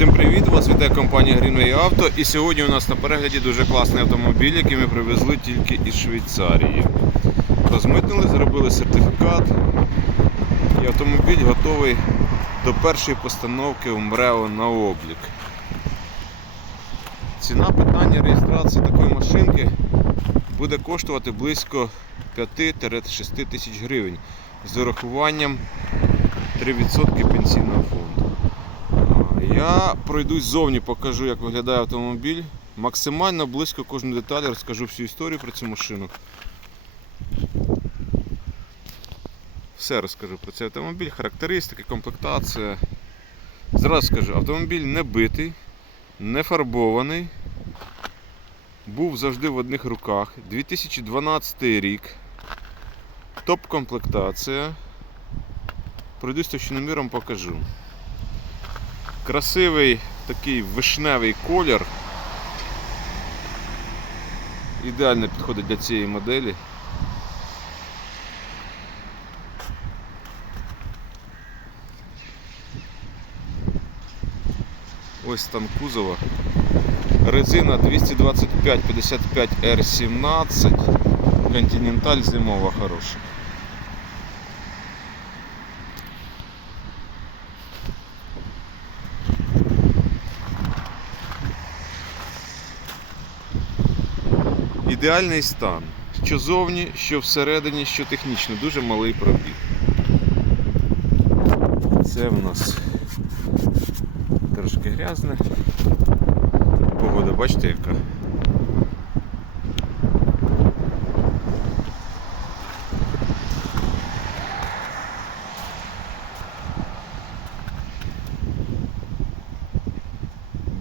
Всім привіт! Вас вітає компанія Greenway Auto і сьогодні у нас на перегляді дуже класний автомобіль, який ми привезли тільки із Швейцарії. Розмитнили, зробили сертифікат і автомобіль готовий до першої постановки в МРЕО на облік. Ціна питання реєстрації такої машинки буде коштувати близько 5-6 тисяч гривень з урахуванням 3% пенсійного фонду. Я пройдусь ззовні, покажу, як виглядає автомобіль. Максимально близько кожну деталь розкажу всю історію про цю машину. Все розкажу про цей автомобіль, характеристики, комплектація. Зразу скажу, автомобіль не битий, не фарбований. Був завжди в одних руках. 2012 рік. Топ-комплектація. Пройдусь товщиноміром покажу. Красивий такий вишневий колір. Ідеально підходить для цієї моделі. Ось стан кузова. Резина 225-55 R17. Континенталь зимова хороша. Ідеальний стан. Що зовні, що всередині, що технічно. Дуже малий пробіг. Це в нас трошки грязне. Погода, бачите, яка.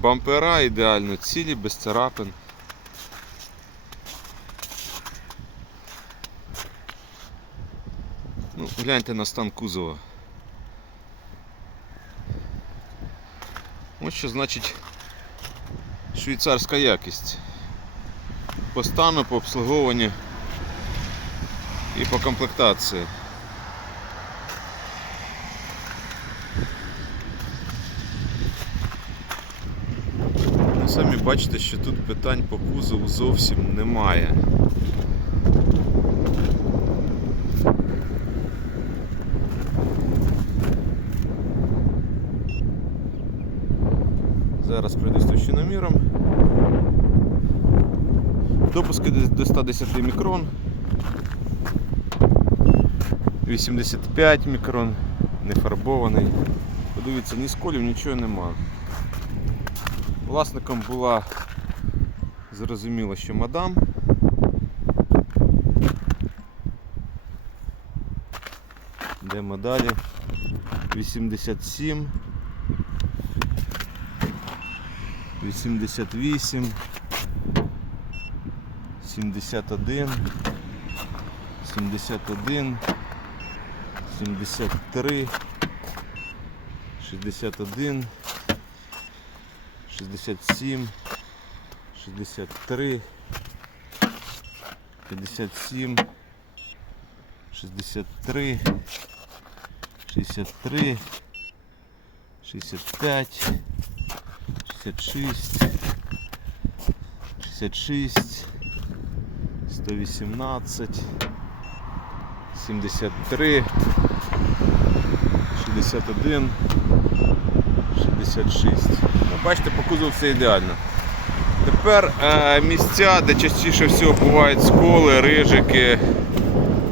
Бампера ідеально цілі, без царапин. Гляньте на стан кузова. Ось що значить швейцарська якість. По стану, по обслуговуванню і по комплектації. Самі бачите, що тут питань по кузову зовсім немає. Зараз прийду з товщиноміром. Допуски до 110 мікрон. 85 мікрон, не фарбований. Подивіться, ні сколів, нічого нема. Власником була зрозуміло, що мадам. Йдемо далі. 87. 88, 71, 71, 73, 61, 67, 63, 57, 63, 63, 65, 66, 66, 118, 73, 61, 66. Ну, бачите, по кузову все ідеально. Тепер е, місця, де частіше всього бувають сколи, рижики,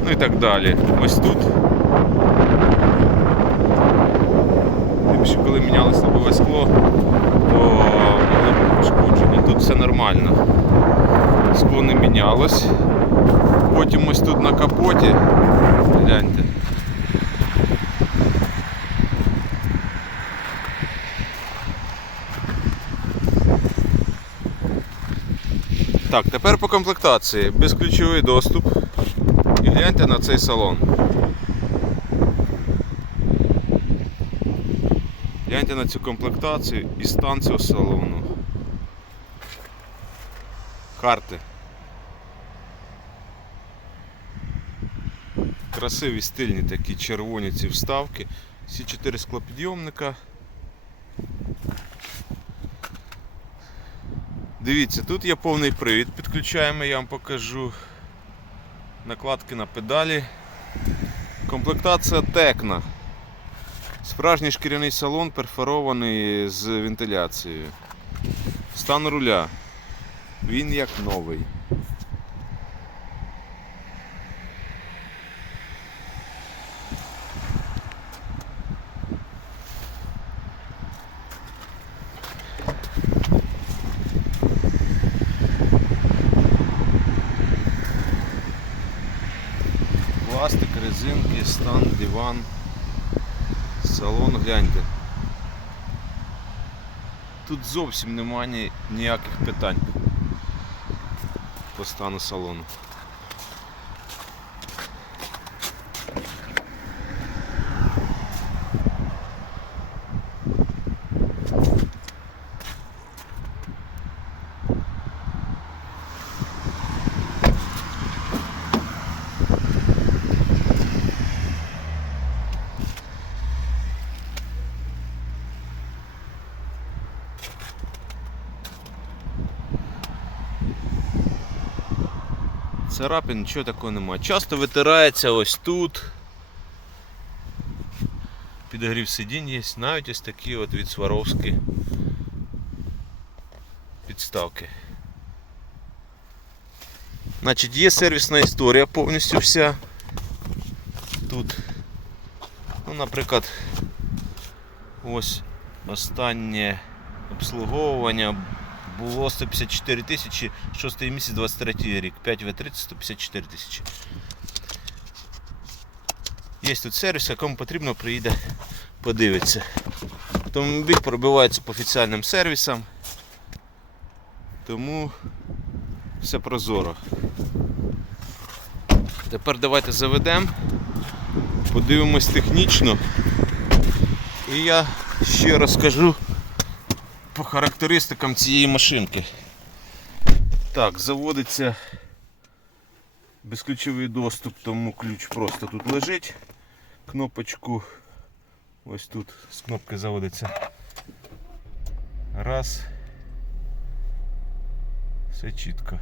ну і так далі. Ось тут. Скло не мінялось. Потім ось тут на капоті. Гляньте. Так, тепер по комплектації. Безключовий доступ. І гляньте на цей салон. Гляньте на цю комплектацію і стан цього салону. Карти. Красиві стильні такі червоні ці вставки. Всі чотири склопідйомника. Дивіться, тут є повний привід, підключаємо, я вам покажу. Накладки на педалі. Комплектація Текна. Справжній шкіряний салон перфорований з вентиляцією. Стан руля. Він як новий. Пластик, резинки, стан, диван, салон, гляньте. Тут зовсім немає ніяких питань по стану салону. Царапин, нічого такого немає. Часто витирається ось тут. Підогрів сидінь є, навіть ось такі от від Сваровські підставки. Значить, є сервісна історія повністю вся. Тут, ну, наприклад, ось останнє обслуговування було 154 тисячі, 6 місяць 23 рік, 5 В30 154 тисячі. Є тут сервіс, якому потрібно приїде, подивиться. Автомобіль пробивається по офіціальним сервісам, тому все прозоро. Тепер давайте заведемо, подивимось технічно. І я ще розкажу по характеристикам цієї машинки. Так, заводиться безключовий доступ, тому ключ просто тут лежить. Кнопочку ось тут з кнопки заводиться. Раз. Все чітко.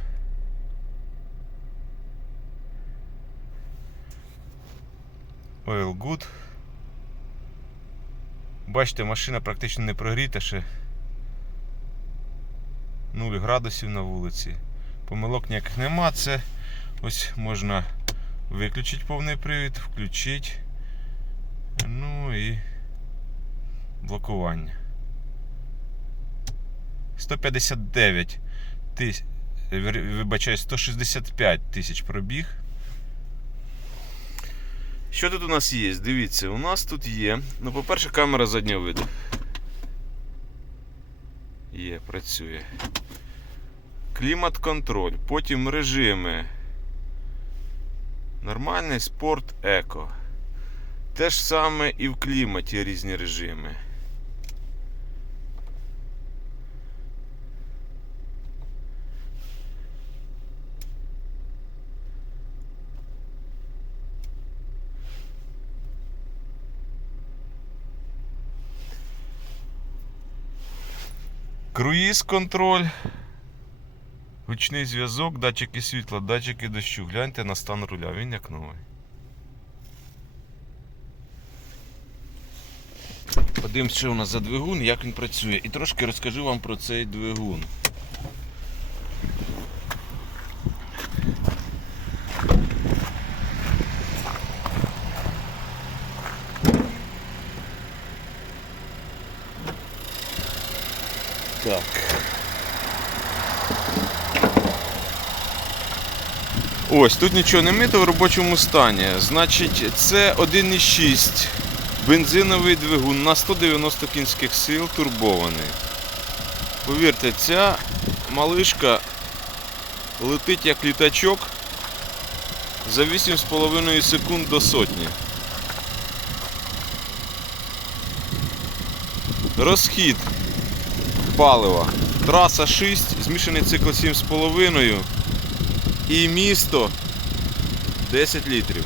Oil good. Бачите, машина практично не прогріта ще. 0 градусів на вулиці. Помилок ніяких нема. Це ось можна виключити повний привід, включити. Ну і блокування. 159 тисяч, вибачаю, 165 тисяч пробіг. Що тут у нас є? Дивіться, у нас тут є. Ну, по-перше, камера заднього виду. Є, працює. Клімат-контроль, потім режими. Нормальний спорт еко. Те ж саме і в кліматі різні режими. Круїз контроль. Гучний зв'язок, датчики світла, датчики дощу. Гляньте на стан руля, він як новий. Подивимось, що у нас за двигун, як він працює. І трошки розкажу вам про цей двигун. Так. Ось, тут нічого не мито в робочому стані. Значить, це 1,6 бензиновий двигун на 190 кінських сил турбований. Повірте, ця малишка летить як літачок за 8,5 секунд до сотні. Розхід палива. Траса 6, змішаний цикл 7,5 і місто 10 літрів.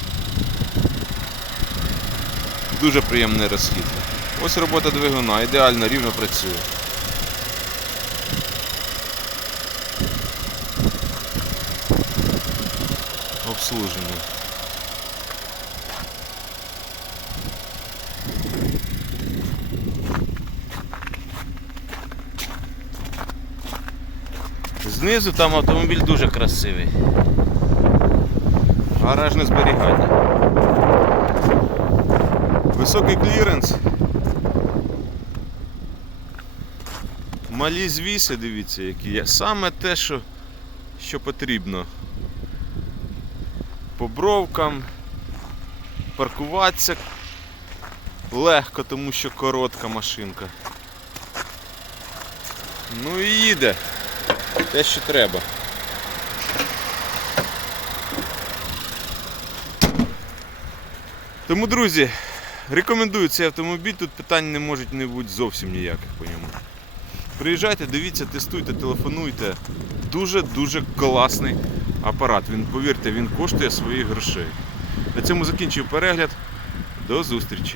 Дуже приємний розхід. Ось робота двигуна, ідеально рівно працює. Обслужено. Знизу там автомобіль дуже красивий. Гаражне зберігання. Високий кліренс. Малі звіси, дивіться, які є. Саме те, що, що потрібно. По бровкам. Паркуватися легко, тому що коротка машинка. Ну і їде. Те, що треба. Тому, друзі, рекомендую цей автомобіль. Тут питань не можуть не бути зовсім ніяких по ньому. Приїжджайте, дивіться, тестуйте, телефонуйте. Дуже-дуже класний апарат. Він, повірте, він коштує своїх грошей. На цьому закінчую перегляд. До зустрічі!